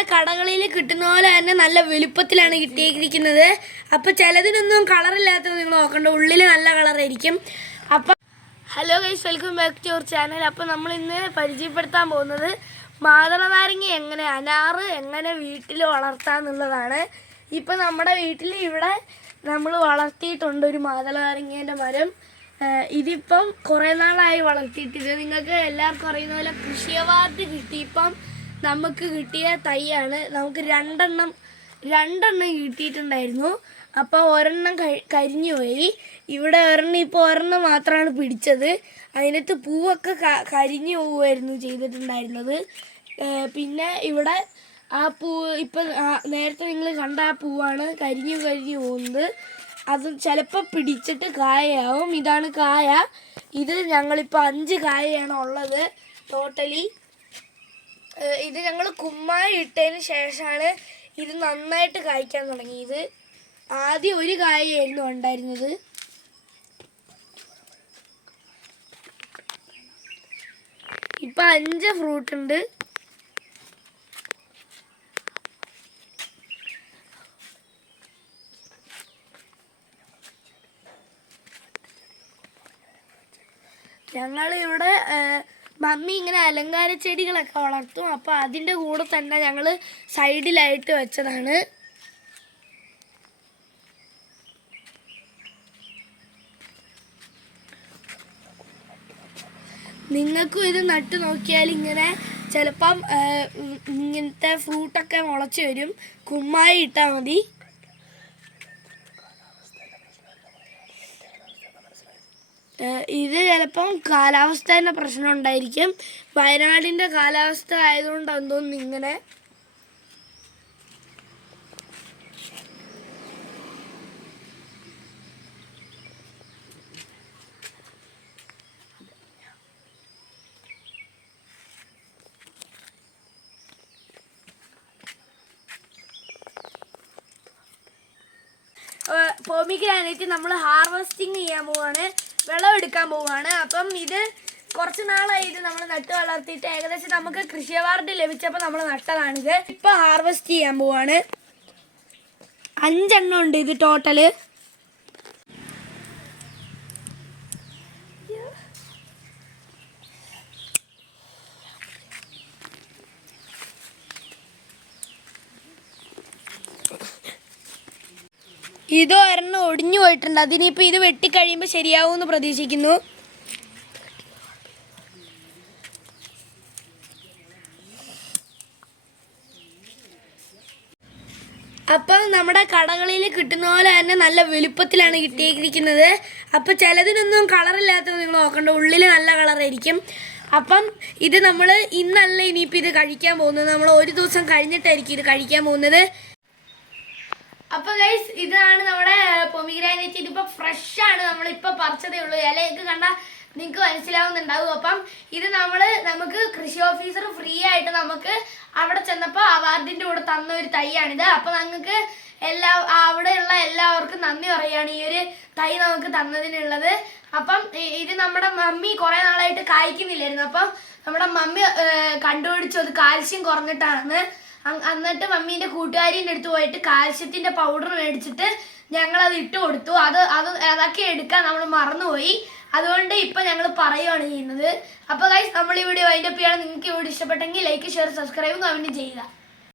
നമ്മുടെ കടകളിൽ കിട്ടുന്ന പോലെ തന്നെ നല്ല വലുപ്പത്തിലാണ് കിട്ടിയിരിക്കുന്നത്. അപ്പോൾ ചിലതിനൊന്നും കളറില്ലാത്തത് നിങ്ങൾ നോക്കണ്ട, ഉള്ളിൽ നല്ല കളറായിരിക്കും. അപ്പം hello guys, welcome back to your channel. അപ്പോൾ നമ്മൾ ഇന്ന് പരിചയപ്പെടുത്താൻ പോകുന്നത് മാതള നാരങ്ങ എങ്ങനെ, അനാറ് എങ്ങനെ വീട്ടിൽ വളർത്താമെന്നുള്ളതാണ്. ഇപ്പം നമ്മുടെ വീട്ടിൽ ഇവിടെ നമ്മൾ വളർത്തിയിട്ടുണ്ട് ഒരു മാതള നാരങ്ങേൻ്റെ മരം. ഇതിപ്പം കുറേ നാളായി വളർത്തിയിട്ടിത്. നിങ്ങൾക്ക് എല്ലാവർക്കും അറിയുന്ന പോലെ കൃഷി അവാർഡ് കിട്ടിയിപ്പം നമുക്ക് കിട്ടിയ തൈയാണ്. നമുക്ക് രണ്ടെണ്ണം കിട്ടിയിട്ടുണ്ടായിരുന്നു. അപ്പോൾ ഒരെണ്ണം കരിഞ്ഞു പോയി. ഇവിടെ ഒരെണ്ണം മാത്രമാണ് പിടിച്ചത്. അതിനകത്ത് പൂവൊക്കെ കരിഞ്ഞു പോവുമായിരുന്നു ചെയ്തിട്ടുണ്ടായിരുന്നത്. പിന്നെ ഇവിടെ ആ പൂവ് ഇപ്പം നേരത്തെ നിങ്ങൾ കണ്ട ആ പൂവാണ് കരിഞ്ഞു പോകുന്നത്. അത് ചിലപ്പോൾ പിടിച്ചിട്ട് കായയാവും. ഇതാണ് കായ. ഇത് ഞങ്ങളിപ്പോൾ 5 കായയാണ് ഉള്ളത് ടോട്ടലി. ഇത് ഞങ്ങൾ കുമ്മായി ഇട്ടതിന് ശേഷമാണ് ഇത് നന്നായിട്ട് കായ്ക്കാൻ തുടങ്ങിയത്. ആദ്യം ഒരു കായയായിരുന്നു ഉണ്ടായിരുന്നത്. ഇപ്പം 5 ഫ്രൂട്ട് ഉണ്ട്. ഞങ്ങളിവിടെ മമ്മി ഇങ്ങനെ അലങ്കാര ചെടികളൊക്കെ വളർത്തും. അപ്പോൾ അതിൻ്റെ കൂടെ തന്നെ ഞങ്ങൾ സൈഡിലായിട്ട് വെച്ചതാണ്. നിങ്ങൾക്കും ഇത് നട്ട് നോക്കിയാൽ ഇങ്ങനെ ചിലപ്പം ഇങ്ങനത്തെ ഫ്രൂട്ടൊക്കെ മുളച്ച് വരും. കുമ്മായി ഇട്ടാൽ മതി. ഇത് ചിലപ്പം കാലാവസ്ഥേൻ്റെ പ്രശ്നം ഉണ്ടായിരിക്കും. വയനാടിൻ്റെ കാലാവസ്ഥ ആയതുകൊണ്ടാണ് തോന്നുന്നു ഇങ്ങനെ. പോമിഗ്രാനൈറ്റ് നമ്മൾ ഹാർവെസ്റ്റിംഗ് ചെയ്യാൻ പോവാണ്, വിളവെടുക്കാൻ പോവുകയാണ്. അപ്പം ഇത് കുറച്ച് നാളായി ഇത് നമ്മൾ നട്ട് വളർത്തിയിട്ട്. ഏകദേശം നമുക്ക് കൃഷി അവാർഡ് ലഭിച്ചപ്പോൾ നമ്മൾ നട്ടതാണിത്. ഇപ്പം ഹാർവെസ്റ്റ് ചെയ്യാൻ പോവാണ്. 5 എണ്ണം ഉണ്ട് ഇത് ടോട്ടല്. ഇത് ഒരെണ്ണം ഒടിഞ്ഞു പോയിട്ടുണ്ട്. അതിനിപ്പോൾ ഇത് വെട്ടിക്കഴിയുമ്പോൾ ശരിയാവുമെന്ന് പ്രതീക്ഷിക്കുന്നു. അപ്പം നമ്മുടെ കടകളിൽ കിട്ടുന്ന പോലെ തന്നെ നല്ല വലുപ്പത്തിലാണ് കിട്ടിയിരിക്കുന്നത്. അപ്പം ചിലതിനൊന്നും കളറില്ലാത്തത് നിങ്ങൾ നോക്കണ്ട, ഉള്ളിൽ നല്ല കളറായിരിക്കും. അപ്പം ഇത് നമ്മൾ ഇന്നല്ല ഇനിയിപ്പോൾ ഇത് കഴിക്കാൻ പോകുന്നത്. നമ്മൾ ഒരു ദിവസം കഴിഞ്ഞിട്ടായിരിക്കും ഇത് കഴിക്കാൻ പോകുന്നത്. അപ്പോൾ ഗൈസ്, ഇതാണ് നമ്മുടെ പൊമിഗ്രാനൈറ്റ്. ഇതിപ്പോൾ ഫ്രഷാണ്, നമ്മളിപ്പോൾ പറിച്ചതേ ഉള്ളൂ. ഇലയൊക്കെ കണ്ടാൽ നിങ്ങൾക്ക് മനസ്സിലാവുന്നുണ്ടാവും. അപ്പം ഇത് നമുക്ക് കൃഷി ഓഫീസർ ഫ്രീ ആയിട്ട് നമുക്ക് അവിടെ ചെന്നപ്പോൾ അവാർഡിൻ്റെ കൂടെ തന്ന ഒരു തൈയാണിത്. അപ്പോൾ ഞങ്ങൾക്ക് അവിടെയുള്ള എല്ലാവർക്കും നന്ദി പറയുകയാണ് ഈ ഒരു തൈ നമുക്ക് തന്നതിനുള്ളത്. അപ്പം ഇത് നമ്മുടെ മമ്മി കുറേ നാളായിട്ട് കായ്ക്കുന്നില്ലായിരുന്നു. അപ്പം നമ്മുടെ മമ്മി കണ്ടുപിടിച്ചത് കാൽസ്യം കുറഞ്ഞിട്ടാണെന്ന്. എന്നിട്ട് മമ്മീൻ്റെ കൂട്ടുകാരീൻ്റെ അടുത്ത് പോയിട്ട് കാൽസ്യത്തിൻ്റെ പൗഡർ മേടിച്ചിട്ട് ഞങ്ങളത് ഇട്ട് കൊടുത്തു. അതൊക്കെ എടുക്കാൻ നമ്മൾ മറന്നുപോയി. അതുകൊണ്ട് ഇപ്പം ഞങ്ങൾ പറയുകയാണ് ചെയ്യുന്നത്. അപ്പോൾ ഗൈസ്, നമ്മൾ ഈ വീഡിയോ വൈൻഡപ്പ് ചെയ്യണം. നിങ്ങൾക്ക് ഈ വീഡിയോ ഇഷ്ടപ്പെട്ടെങ്കിൽ ലൈക്ക്, ഷെയർ, സബ്സ്ക്രൈബും കമൻറ്റും ചെയ്യുക.